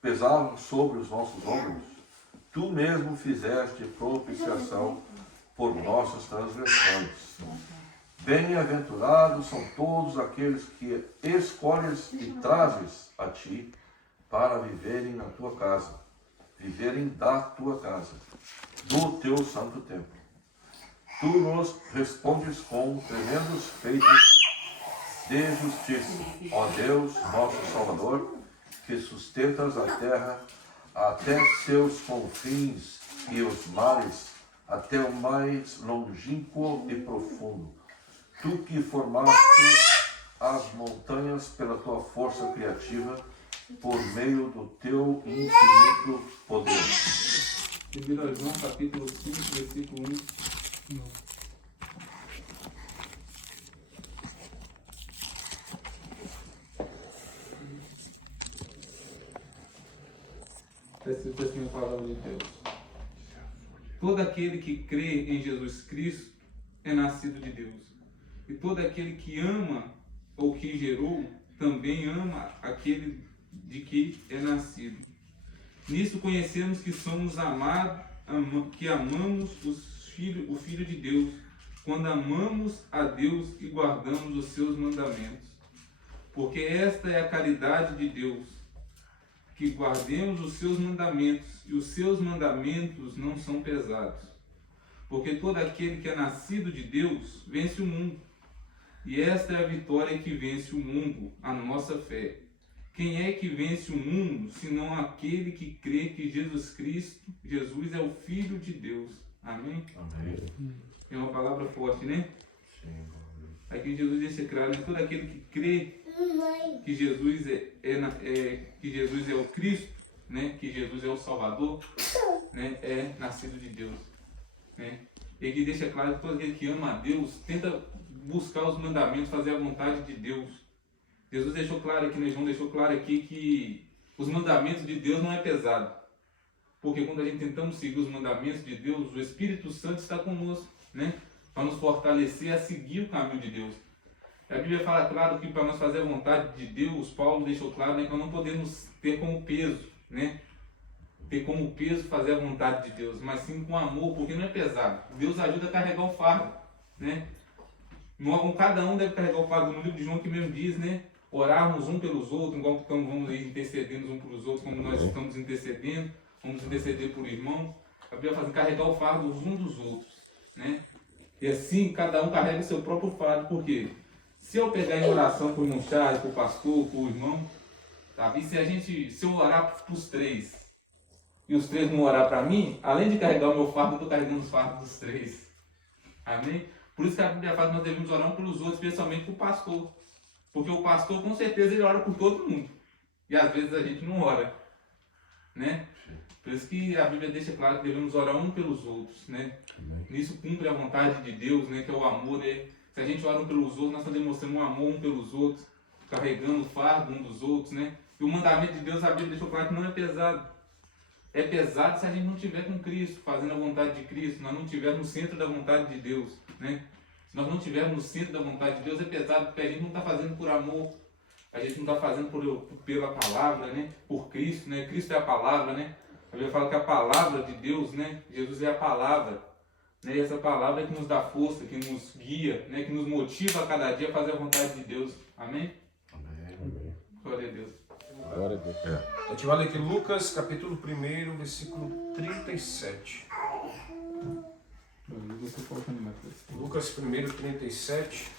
pesavam sobre os nossos ombros, tu mesmo fizeste propiciação por nossas transgressões. Bem-aventurados são todos aqueles que escolhes e trazes a ti para viverem na tua casa, viverem da tua casa, do teu santo templo. Tu nos respondes com tremendos feitos de justiça, ó Deus, nosso Salvador, que sustentas a terra até seus confins e os mares até o mais longínquo e profundo. Tu que formaste as montanhas pela tua força criativa, por meio do teu infinito poder. 1 João capítulo 5, versículo 1. Está escrito assim a palavra de Deus. Todo aquele que crê em Jesus Cristo é nascido de Deus. E todo aquele que ama ou que gerou, também ama aquele de que é nascido. Nisso conhecemos que somos amados, que amamos o Filho de Deus, quando amamos a Deus e guardamos os seus mandamentos. Porque esta é a caridade de Deus, que guardemos os seus mandamentos, e os seus mandamentos não são pesados. Porque todo aquele que é nascido de Deus vence o mundo. E esta é a vitória que vence o mundo, a nossa fé. Quem é que vence o mundo, senão aquele que crê que Jesus é o Filho de Deus? Amém? Amém. É uma palavra forte, né? Sim. Aqui Jesus deixa claro que todo aquele que crê que Jesus que Jesus é o Cristo, né? Que Jesus é o Salvador, né? É nascido de Deus, né? E aqui deixa claro que todo aquele que ama a Deus tenta buscar os mandamentos, fazer a vontade de Deus. Jesus deixou claro aqui, né? João deixou claro aqui que os mandamentos de Deus não é pesado. Porque quando a gente tentamos seguir os mandamentos de Deus, o Espírito Santo está conosco, né? Para nos fortalecer a seguir o caminho de Deus. A Bíblia fala claro que para nós fazer a vontade de Deus, Paulo deixou claro, né, que nós não podemos ter como peso, né? Ter como peso fazer a vontade de Deus, mas sim com amor, porque não é pesado. Deus ajuda a carregar o fardo, né? Cada um deve carregar o fardo. No livro de João que mesmo diz, né? Orarmos um pelos outros, igual vamos intercedendo uns pelos outros, como nós estamos intercedendo, vamos interceder por irmãos. A Bíblia fala carregar o fardo uns dos outros, né? E assim cada um carrega o seu próprio fardo, por quê? Se eu pegar em oração por irmão Charles, por pastor, por irmão, tá? E se eu orar para os três e os três não orar para mim, além de carregar o meu fardo, eu estou carregando os fardos dos três. Amém? Por isso que a Bíblia fala que nós devemos orar um pelos outros, especialmente para o pastor. Porque o pastor, com certeza, ele ora por todo mundo. E às vezes a gente não ora, né? Por isso que a Bíblia deixa claro que devemos orar um pelos outros, né? Nisso cumpre a vontade de Deus, né? Que é o amor, né? Se a gente ora um pelos outros, nós estamos demonstrando um amor um pelos outros, carregando o fardo um dos outros, né? E o mandamento de Deus, a Bíblia deixou claro que não é pesado. É pesado se a gente não estiver com Cristo, fazendo a vontade de Cristo, nós não estivermos no centro da vontade de Deus, né? Se nós não estivermos no centro da vontade de Deus, é pesado, porque a gente não está fazendo por amor, a gente não está fazendo pela palavra, né? Por Cristo, né? Cristo é a palavra, né? A Bíblia fala que a palavra de Deus, né? Jesus é a palavra, né? E essa palavra é que nos dá força, que nos guia, né? Que nos motiva a cada dia a fazer a vontade de Deus. Amém? Amém. Glória a Deus. Glória a Deus. A gente vai ler aqui Lucas, capítulo 1, versículo 37. Lucas 1, 37.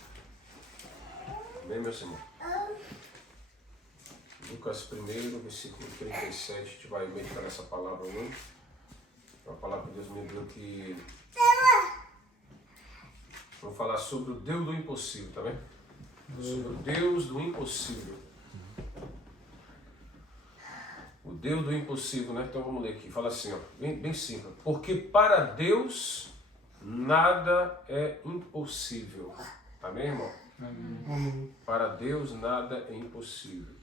Bem, meu Senhor. Lucas 1, versículo 37. A gente vai meditar nessa palavra hoje. É uma palavra que Deus me deu que... Vamos falar sobre o Deus do impossível, tá bem? Sobre o Deus do impossível. O Deus do impossível, né? Então vamos ler aqui. Fala assim, ó, bem simples. Porque para Deus nada é impossível. Amém, irmão? Amém. Para Deus nada é impossível.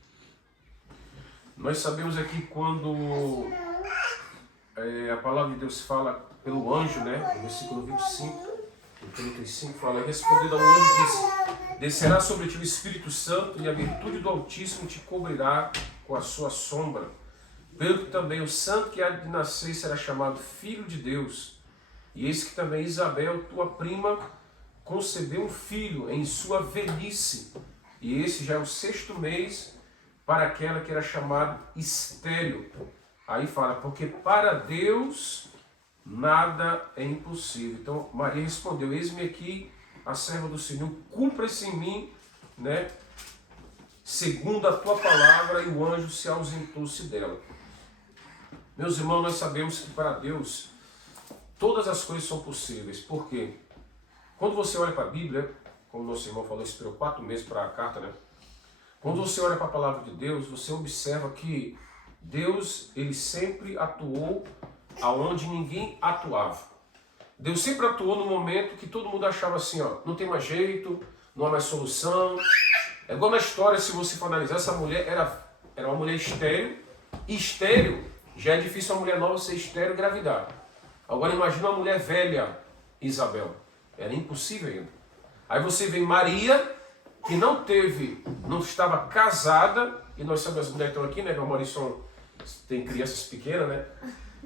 Nós sabemos aqui quando a palavra de Deus fala pelo anjo, né? No versículo 25 e 35 fala, respondendo ao anjo, disse, descerá sobre ti o Espírito Santo e a virtude do Altíssimo te cobrirá com a sua sombra. Pelo que também o santo que há de nascer será chamado Filho de Deus. E eis que também Isabel, tua prima, concebeu um filho em sua velhice. E esse já é o 6º mês para aquela que era chamada estéril. Aí fala, porque para Deus nada é impossível. Então Maria respondeu, eis-me aqui a serva do Senhor, cumpra-se em mim, né, segundo a tua palavra, e o anjo se ausentou-se dela. Meus irmãos, nós sabemos que para Deus todas as coisas são possíveis. Por quê? Quando você olha para a Bíblia, como nosso irmão falou, esperou 4 meses para a carta, né? Quando você olha para a palavra de Deus, você observa que Deus, ele sempre atuou aonde ninguém atuava. Deus sempre atuou no momento que todo mundo achava assim, ó, não tem mais jeito, não há mais solução. É igual na história, se você for analisar, essa mulher era uma mulher estéril, e estéril já é difícil uma mulher nova ser estéril e engravidar. Agora imagina uma mulher velha, Isabel. Era impossível ainda. Aí você vê Maria, que não estava casada, e nós sabemos, as mulheres estão aqui, né? Que a Maurício tem crianças pequenas, né?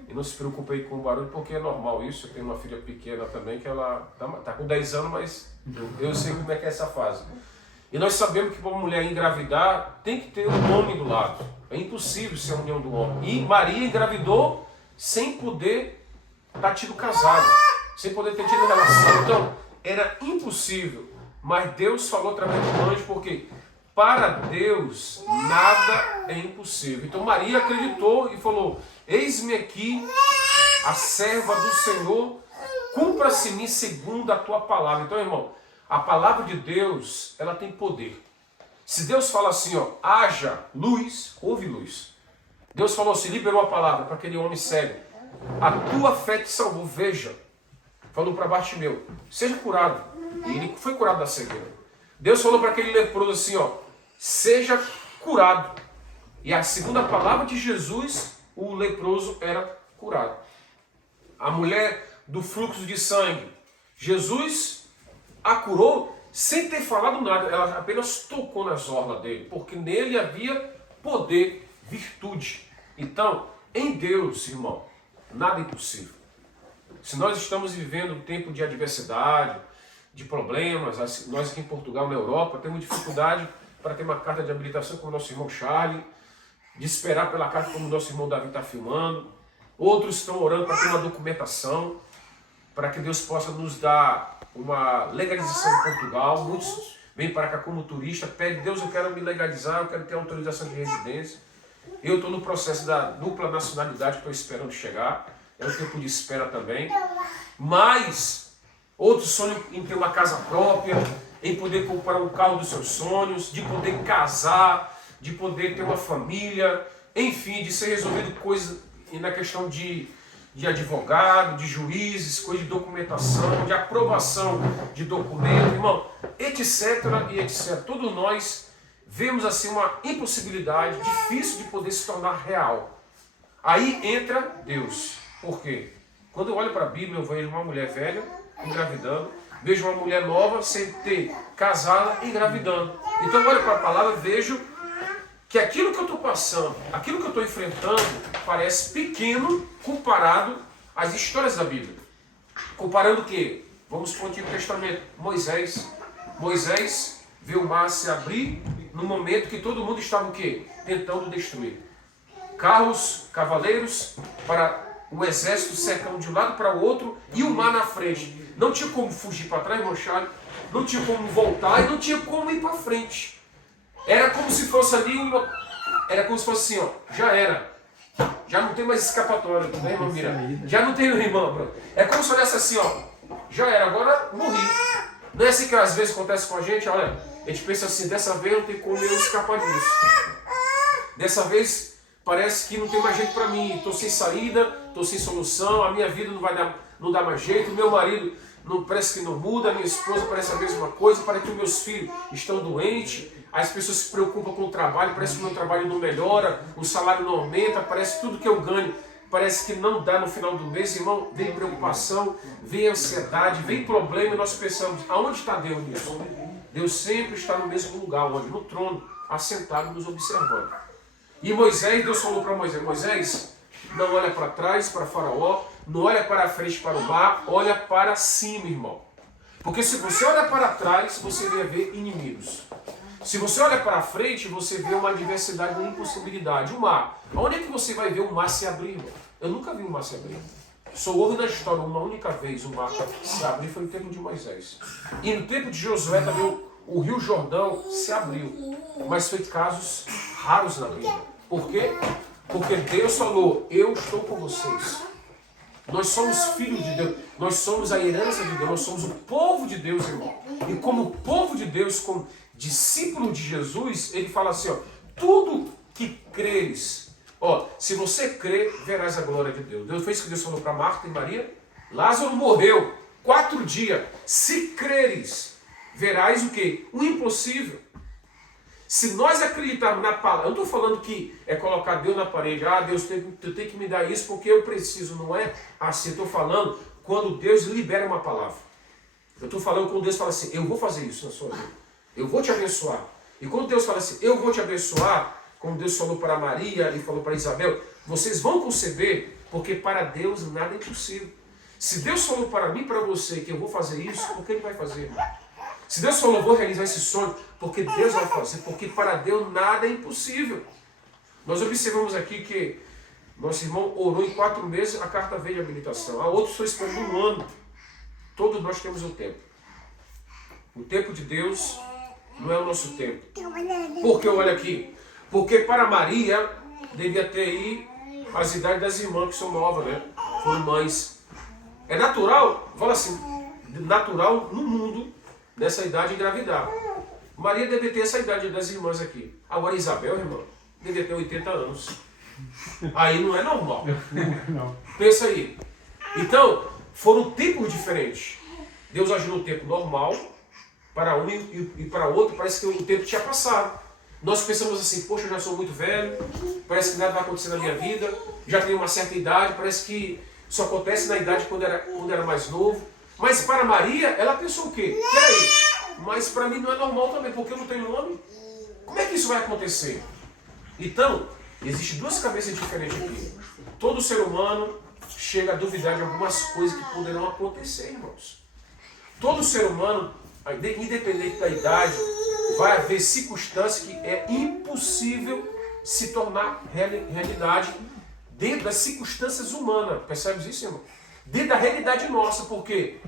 E não se preocupe aí com o barulho, porque é normal isso. Eu tenho uma filha pequena também, que ela tá com 10 anos, mas eu sei como é que é essa fase. E nós sabemos que para uma mulher engravidar, tem que ter um homem do lado. É impossível ser a união do homem. E Maria engravidou sem poder estar tido casado, sem poder ter tido relação. Então, era impossível. Mas Deus falou através do anjo, porque para Deus nada é impossível. Então Maria acreditou e falou, eis-me aqui a serva do Senhor, cumpra-se em mim segundo a tua palavra. Então, irmão, a palavra de Deus, ela tem poder. Se Deus fala assim, ó, haja luz, houve luz. Deus falou assim, liberou a palavra para aquele homem cego. A tua fé te salvou, veja. Falou para Bartimeu, seja curado. E ele foi curado da cegueira. Deus falou para aquele leproso assim, ó, seja curado. E a segunda palavra de Jesus, o leproso era curado. A mulher do fluxo de sangue, Jesus a curou sem ter falado nada. Ela apenas tocou nas orlas dele, porque nele havia poder, virtude. Então, em Deus, irmão, nada é impossível. Se nós estamos vivendo um tempo de adversidade, de problemas, nós aqui em Portugal, na Europa, temos dificuldade para ter uma carta de habilitação como o nosso irmão Charlie, de esperar pela carta como o nosso irmão Davi está filmando. Outros estão orando para ter uma documentação, para que Deus possa nos dar uma legalização em Portugal. Muitos vêm para cá como turista, pedem, Deus, eu quero me legalizar, eu quero ter autorização de residência. Eu estou no processo da dupla nacionalidade, estou esperando chegar. É um tempo de espera também. Mas outros sonham em ter uma casa própria, em poder comprar um carro dos seus sonhos, de poder casar, de poder ter uma família, enfim, de ser resolvido coisas na questão de advogado, de juízes, coisa de documentação, de aprovação de documento, irmão, etc e etc. Todos nós vemos assim uma impossibilidade difícil de poder se tornar real. Aí entra Deus. Por quê? Quando eu olho para a Bíblia, eu vejo uma mulher velha engravidando, vejo uma mulher nova sem ter casada engravidando. Então eu olho para a palavra e vejo que aquilo que eu estou passando, aquilo que eu estou enfrentando, parece pequeno comparado às histórias da Bíblia. Comparando o quê? Vamos para o Antigo Testamento. Moisés viu o mar se abrir no momento que todo mundo estava o quê? Tentando destruir. Carros, cavaleiros, para o exército cercando de um lado para o outro e o mar na frente. Não tinha como fugir para trás, Charlie, não tinha como voltar e não tinha como ir para frente. Era como se fosse ali era como se fosse assim, ó, já era. Já não tem mais escapatória, né, irmã Mira? Já não tem irmã, bro. É como se olhasse assim, ó, já era, agora morri. Não é assim que às vezes acontece com a gente, olha, a gente pensa assim, dessa vez não tem como eu escapar disso. Dessa vez parece que não tem mais jeito para mim, estou sem saída, estou sem solução, a minha vida não dá mais jeito, o meu marido parece que não muda, a minha esposa parece a mesma coisa, parece que os meus filhos estão doentes, as pessoas se preocupam com o trabalho, parece que o meu trabalho não melhora, o salário não aumenta, parece que tudo que eu ganho parece que não dá no final do mês, irmão, vem preocupação, vem ansiedade, vem problema e nós pensamos, aonde está Deus nisso? Deus sempre está no mesmo lugar, onde? No trono, assentado nos observando. E Moisés, Deus falou para Moisés, Moisés, não olha para trás, para Faraó, não olha para frente, para o mar, olha para cima, irmão. Porque se você olha para trás, você vai ver inimigos. Se você olha para frente, você vê uma adversidade, uma impossibilidade. O mar. Onde é que você vai ver o mar se abrir, irmão? Eu nunca vi o mar se abrir. Só houve na história uma única vez o mar se abrir, foi no tempo de Moisés. E no tempo de Josué também o Rio Jordão se abriu. Mas foi casos raros na Bíblia. Por quê? Porque Deus falou, eu estou com vocês. Nós somos filhos de Deus, nós somos a herança de Deus, nós somos o povo de Deus, irmão. E como povo de Deus, como discípulo de Jesus, ele fala assim, ó, tudo que creres, ó, se você crer, verás a glória de Deus. Deus fez o que Deus falou para Marta e Maria. Lázaro morreu 4 dias. Se creres, verás o quê? O impossível. Se nós acreditarmos na palavra, eu não estou falando que é colocar Deus na parede, Deus tem que me dar isso porque eu preciso, não é assim. Eu estou falando quando Deus libera uma palavra. Eu estou falando quando Deus fala assim, eu vou fazer isso na sua vida, eu vou te abençoar. E quando Deus fala assim, eu vou te abençoar, como Deus falou para Maria e falou para Isabel, vocês vão conceber, porque para Deus nada é impossível. Se Deus falou para mim e para você que eu vou fazer isso, por que Ele vai fazer? Se Deus falou, vou realizar esse sonho, porque Deus vai fazer, porque para Deus nada é impossível. Nós observamos aqui que nosso irmão orou em 4 meses, a carta veio de habilitação. Há outros que estão esperando 1 ano. Todos nós temos um tempo. O tempo de Deus não é o nosso tempo. Porque olha aqui, porque para Maria devia ter aí as idades das irmãs que são novas, né? Foram mães. É natural, fala assim, natural no mundo, nessa idade engravidar. Maria deve ter essa idade das irmãs aqui. Agora Isabel, irmão, deve ter 80 anos. Aí não é normal. Não. Pensa aí. Então, foram tempos diferentes. Deus agiu no tempo normal, para um e para outro, parece que o tempo tinha passado. Nós pensamos assim, poxa, eu já sou muito velho, parece que nada vai acontecer na minha vida, já tenho uma certa idade, parece que só acontece na idade quando era mais novo. Mas para Maria, ela pensou o quê? Peraí, mas para mim não é normal também, porque eu não tenho nome. Como é que isso vai acontecer? Então, existem 2 cabeças diferentes aqui. Todo ser humano chega a duvidar de algumas coisas que poderão acontecer, irmãos. Todo ser humano, independente da idade, vai haver circunstâncias que é impossível se tornar realidade dentro das circunstâncias humanas. Percebe isso, irmão? Dentro da realidade nossa, porque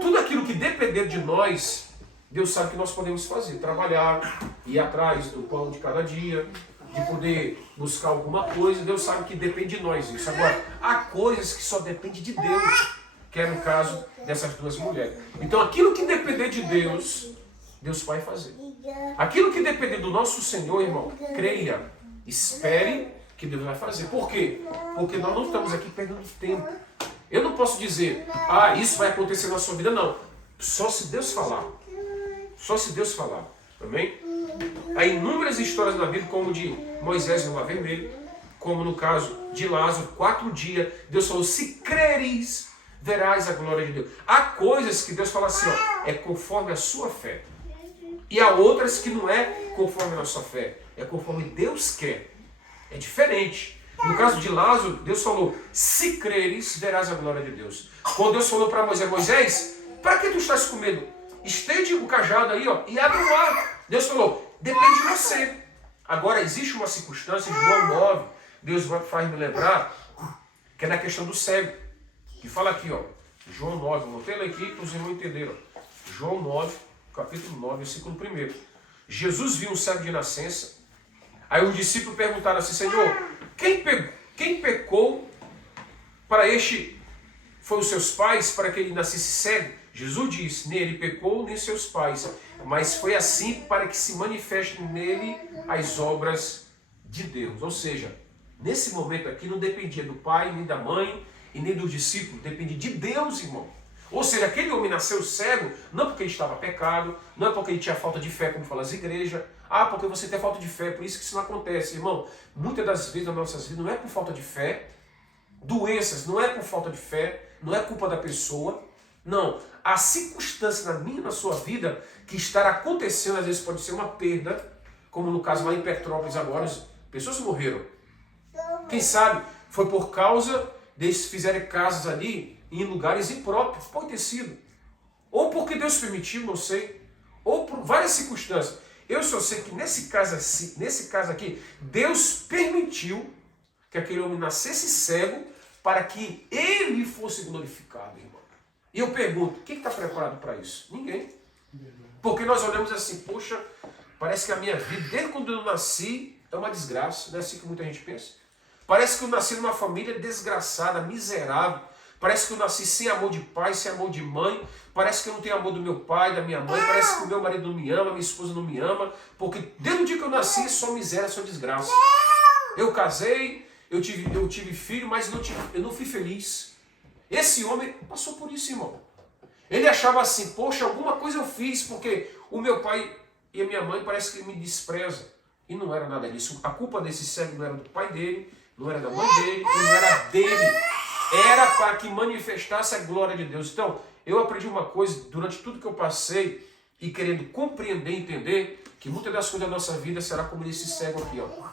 tudo aquilo que depender de nós, Deus sabe que nós podemos fazer. Trabalhar, ir atrás do pão de cada dia, de poder buscar alguma coisa. Deus sabe que depende de nós isso. Agora, há coisas que só dependem de Deus, que é no caso dessas 2 mulheres. Então, aquilo que depender de Deus, Deus vai fazer. Aquilo que depender do nosso Senhor, irmão, creia, espere que Deus vai fazer. Por quê? Porque nós não estamos aqui perdendo tempo. Eu não posso dizer, isso vai acontecer na sua vida, não. Só se Deus falar. Só se Deus falar. Amém? Há inúmeras histórias na Bíblia, como de Moisés no Mar Vermelho, como no caso de Lázaro, 4 dias, Deus falou, se creres, verás a glória de Deus. Há coisas que Deus fala assim, é conforme a sua fé. E há outras que não é conforme a nossa fé, é conforme Deus quer. É diferente. No caso de Lázaro, Deus falou, se creres, verás a glória de Deus. Quando Deus falou para Moisés, Moisés, para que tu estás com medo? Estende o cajado aí, e abre o mar. Deus falou, depende de você. Agora, existe uma circunstância, em João 9, Deus faz me lembrar, que é na questão do cego. Que fala aqui, João 9, vou ter aqui para os irmãos entenderem. João 9, capítulo 9, versículo 1. Jesus viu um cego de nascença. Aí os discípulos perguntaram assim, Senhor, quem pecou para este, foi os seus pais, para que ele nascesse cego? Jesus disse, nem ele pecou, nem seus pais, mas foi assim para que se manifeste nele as obras de Deus. Ou seja, nesse momento aqui não dependia do pai, nem da mãe, e nem dos discípulos, dependia de Deus, irmão. Ou seja, aquele homem nasceu cego, não porque ele estava pecado, não é porque ele tinha falta de fé, como falam as igrejas. Porque você tem falta de fé, por isso que isso não acontece. Irmão, muitas das vezes nas nossas vidas não é por falta de fé, doenças não é por falta de fé, não é culpa da pessoa. Não, a circunstância na minha e na sua vida que estará acontecendo, às vezes pode ser uma perda, como no caso lá em Petrópolis agora, Pessoas morreram. Quem sabe foi por causa deles fizerem casas ali em lugares impróprios. Pode ter sido. Ou porque Deus permitiu, não sei. Ou por várias circunstâncias. Eu só sei que nesse caso aqui, Deus permitiu que aquele homem nascesse cego para que ele fosse glorificado, irmão. E eu pergunto, quem está preparado para isso? Ninguém. Porque nós olhamos assim, poxa, parece que a minha vida, desde quando eu nasci, é uma desgraça. Não é assim que muita gente pensa? Parece que eu nasci numa família desgraçada, miserável. Parece que eu nasci sem amor de pai, sem amor de mãe. Parece que eu não tenho amor do meu pai, da minha mãe. Parece que o meu marido não me ama, minha esposa não me ama. Porque desde o dia que eu nasci, só miséria, só desgraça. Eu casei, eu tive filho, mas eu não fui feliz. Esse homem passou por isso, irmão. Ele achava assim, poxa, alguma coisa eu fiz, porque o meu pai e a minha mãe parece que me desprezam. E não era nada disso. A culpa desse cego não era do pai dele, não era da mãe dele, e não era dele. Era para que manifestasse a glória de Deus. Então, eu aprendi uma coisa durante tudo que eu passei e querendo compreender e entender que muitas das coisas da nossa vida será como esse cego aqui, ó.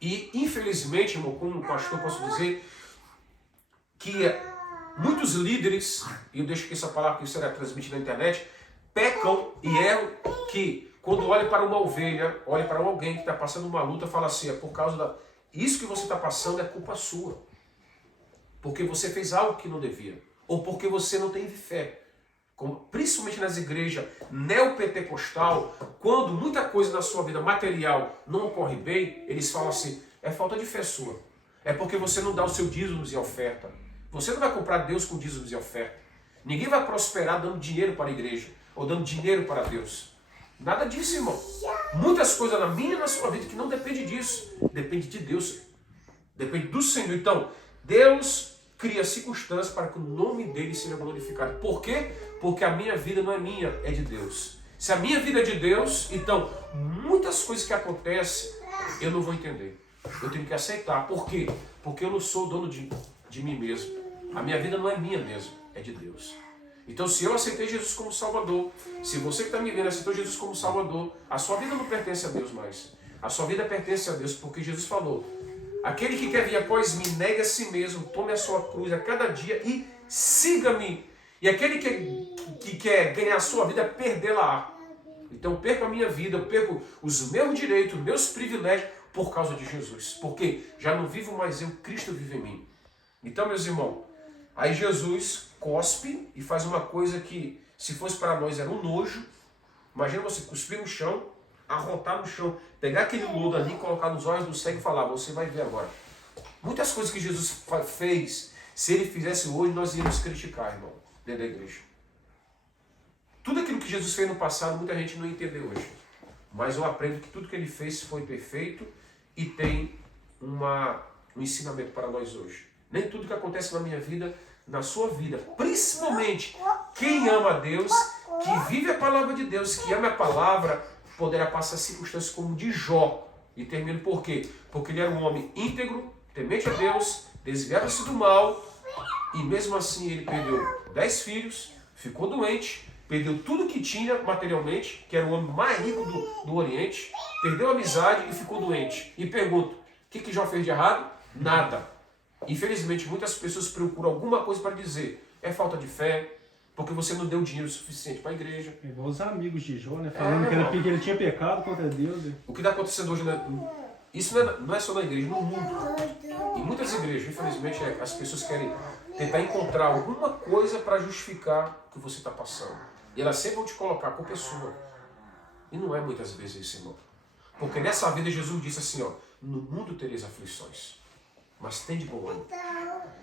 E, infelizmente, irmão, como pastor, posso dizer que muitos líderes, e eu deixo que essa palavra que será transmitida na internet, pecam e erram que, quando olha para uma ovelha, olha para alguém que está passando uma luta, fala assim, é por causa da... Isso que você está passando é culpa sua. Porque você fez algo que não devia. Ou porque você não tem fé. Como, principalmente nas igrejas neopentecostal, quando muita coisa na sua vida material não ocorre bem, eles falam assim, é falta de fé sua. É porque você não dá o seu dízimos e oferta. Você não vai comprar Deus com dízimos e oferta. Ninguém vai prosperar dando dinheiro para a igreja, ou dando dinheiro para Deus. Nada disso, irmão. Muitas coisas na minha e na sua vida que não depende disso. Depende de Deus. Depende do Senhor. Então, Deus cria circunstâncias para que o nome dele seja glorificado. Por quê? Porque a minha vida não é minha, é de Deus. Se a minha vida é de Deus, então muitas coisas que acontecem eu não vou entender. Eu tenho que aceitar. Por quê? Porque eu não sou dono de mim mesmo. A minha vida não é minha mesmo, é de Deus. Então, se eu aceitei Jesus como Salvador, se você que está me vendo aceitou Jesus como Salvador, a sua vida não pertence a Deus mais. A sua vida pertence a Deus, porque Jesus falou, aquele que quer vir após mim, negue a si mesmo, tome a sua cruz a cada dia e siga-me. E aquele que quer ganhar a sua vida, perdê-la. Então, eu perco a minha vida, eu perco os meus direitos, meus privilégios, por causa de Jesus. Porque já não vivo mais eu, Cristo vive em mim. Então, meus irmãos, aí Jesus cospe e faz uma coisa que, se fosse para nós, era um nojo. Imagina você cuspir no chão, arrotar no chão, pegar aquele lodo ali, colocar nos olhos do cego e falar, você vai ver agora. Muitas coisas que Jesus fez, se ele fizesse hoje, nós íamos criticar, irmão, dentro da igreja. Tudo aquilo que Jesus fez no passado, muita gente não entendeu hoje. Mas eu aprendo que tudo que ele fez foi perfeito e tem um ensinamento para nós hoje. Nem tudo que acontece na minha vida, na sua vida, principalmente quem ama a Deus, que vive a palavra de Deus, que ama a palavra, poderá passar circunstâncias como de Jó. E termino por quê? Porque ele era um homem íntegro, temente a Deus, desviava-se do mal, e mesmo assim ele perdeu 10 filhos, ficou doente, perdeu tudo que tinha materialmente, que era o homem mais rico do Oriente, perdeu a amizade e ficou doente. E pergunto, o que Jó fez de errado? Nada. Infelizmente, muitas pessoas procuram alguma coisa para dizer. É falta de fé, porque você não deu dinheiro suficiente para a igreja. É igual os amigos de Jó, né? Falando que ele tinha pecado contra Deus. Né? O que está acontecendo hoje, isso não é só na igreja, no mundo. Em muitas igrejas, infelizmente, as pessoas querem tentar encontrar alguma coisa para justificar o que você está passando. E elas sempre vão te colocar, a culpa é sua. E não é muitas vezes isso, irmão. Porque nessa vida Jesus disse assim, ó, no mundo tereis aflições, mas tem de bom ânimo.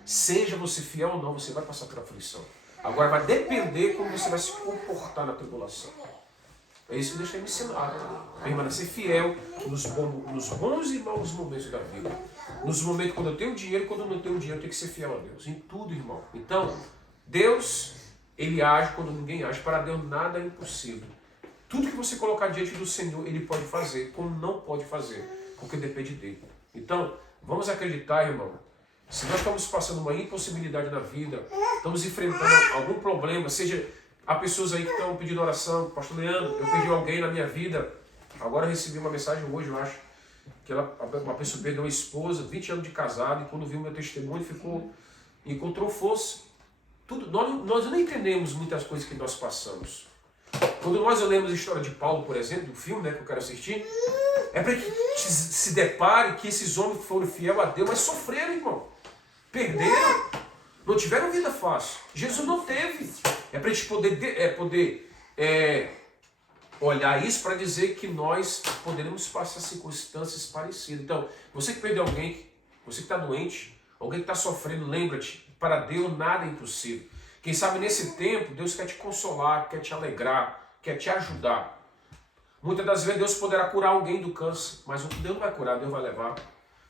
Seja você fiel ou não, você vai passar por aflição. Agora vai depender como você vai se comportar na tribulação. É isso que Deus tem me ensinado. Permanecer fiel nos bons e maus momentos da vida. Nos momentos quando eu tenho dinheiro e quando eu não tenho dinheiro, eu tenho que ser fiel a Deus. Em tudo, irmão. Então, Deus, ele age quando ninguém age. Para Deus nada é impossível. Tudo que você colocar diante do Senhor, ele pode fazer, como não pode fazer, porque depende dele. Então, vamos acreditar, irmão. Se nós estamos passando uma impossibilidade na vida, estamos enfrentando algum problema, seja... Há pessoas aí que estão pedindo oração, pastor Leandro, eu perdi alguém na minha vida, agora eu recebi uma mensagem hoje, eu acho, que uma pessoa perdeu a esposa, 20 anos de casado, e quando viu meu testemunho, encontrou força. Nós não entendemos muitas coisas que nós passamos. Quando nós lemos a história de Paulo, por exemplo, do filme, né, que eu quero assistir, é para que se depare que esses homens foram fiéis a Deus, mas sofreram, irmão. Perderam. Não tiveram vida fácil. Jesus não teve. É para a gente poder olhar isso para dizer que nós poderemos passar circunstâncias parecidas. Então, você que perdeu alguém, você que está doente, alguém que está sofrendo, lembra-te, para Deus nada é impossível. Quem sabe nesse tempo, Deus quer te consolar, quer te alegrar, quer te ajudar. Muitas das vezes Deus poderá curar alguém do câncer, mas Deus não vai curar, Deus vai levar.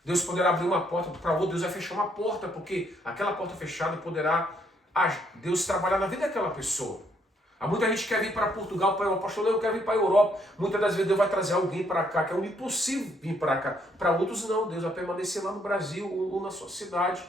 Deus poderá abrir uma porta para outro, Deus vai fechar uma porta, porque aquela porta fechada poderá Deus trabalhar na vida daquela pessoa. Há muita gente que quer vir para Portugal, para a Europa, pastor, eu quero vir para a Europa. Muitas das vezes Deus vai trazer alguém para cá, que é um impossível vir para cá. Para outros não, Deus vai permanecer lá no Brasil ou na sua cidade,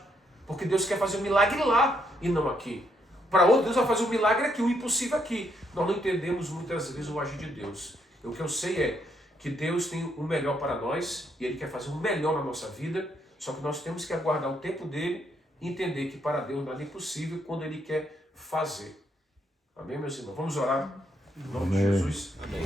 porque Deus quer fazer um milagre lá e não aqui. Para outros, Deus vai fazer um milagre aqui, o impossível aqui. Nós não entendemos muitas vezes o agir de Deus. O que eu sei é que Deus tem o melhor para nós e Ele quer fazer o melhor na nossa vida, só que nós temos que aguardar o tempo dele e entender que para Deus nada é impossível quando Ele quer fazer. Amém, meus irmãos? Vamos orar. Em nome de Jesus. Amém.